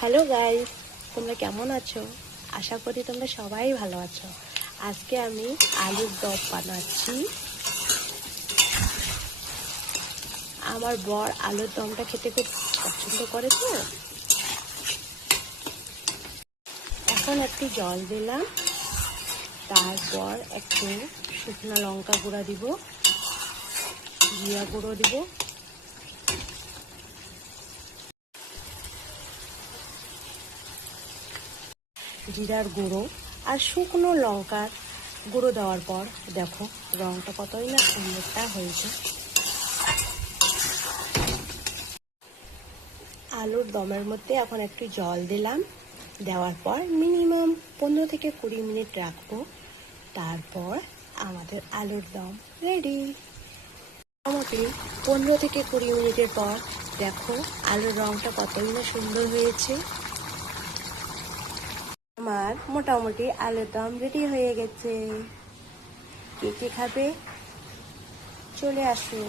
Hello guys, তোমরা কেমন আছো? আশা করি তোমরা সবাই ভালো আছো। আজকে আমি আলুর দম বানাচ্ছি। আমার বর আলুর দমটা খেতে খুব পছন্দ করে তো। এখন একটু জল দিলাম, তারপর একটু শুকনো লঙ্কা গুঁড়া দিব, জিরা গুঁড়ো দিব, জিরার গুঁড়ো আর শুকনো লঙ্কার গুঁড়ো দেওয়ার পর দেখো রঙটা কতই না সুন্দরটা হয়েছে। আলুর দমের মধ্যে এখন একটু জল দিলাম, দেওয়ার পর মিনিমাম 15 থেকে 20 মিনিট রাখবো। তারপর আমাদের আলুর দম রেডি। মোটামুটি 15 থেকে 20 মিনিটের পর দেখো আলুর রঙটা কতই না সুন্দর হয়েছে। আমার মোটামুটি আলুর দম রেডি হয়ে গেছে। কে কে খাবে চলে আসো।